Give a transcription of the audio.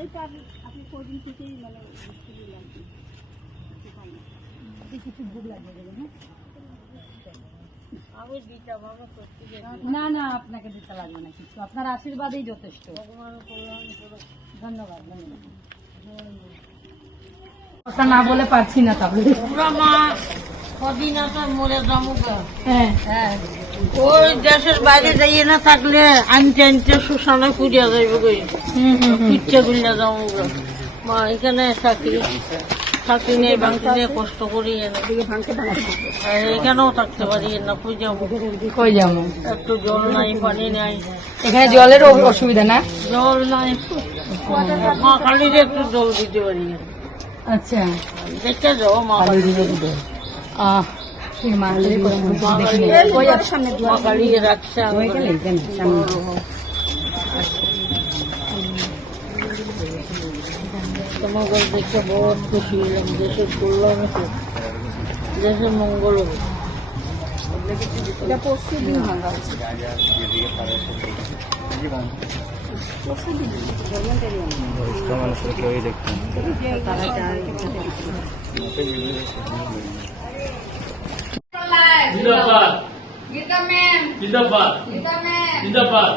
এইটা আপনি কদিন থেকেই মানে খুবই লাগবে কিছু ভোগ লাগিয়ে দেবেন। না না আপনাকে দিতে লাগবে না কিছু, আপনার আশীর্বাদেই যথেষ্ট। ধন্যবাদ ধন্যবাদ। কথা না বলে পারছি না তাহলে কদিন আছে মরে যাবো। হ্যাঁ ওই দেশের বাইরে যাইয়ে না থাকলে আনতে আনতে শ্মশানে পুড়িয়া যাইব গই, পিঠা গুলিয়া যাবো। মা এখানে থাকি নেই, ভাঙতে নিয়ে কষ্ট করি এখানেও থাকতে পারি না। কই যাবো কই যাবো, একটু জল নাই, পানি নাই। এখানে জলের অসুবিধা না? জল নাই, মা কালীর একটু জল দিতে পারি। আচ্ছা দেখতে যাও মা কালী, মা কালী রাখছে। তোমাকে দেখে বহুত খুশি হলাম, দেশের কল্যাণ হোক, দেশের মঙ্গল হোক। জিন্দাবাদ জিন্দাবাদ জিন্দাবাদ।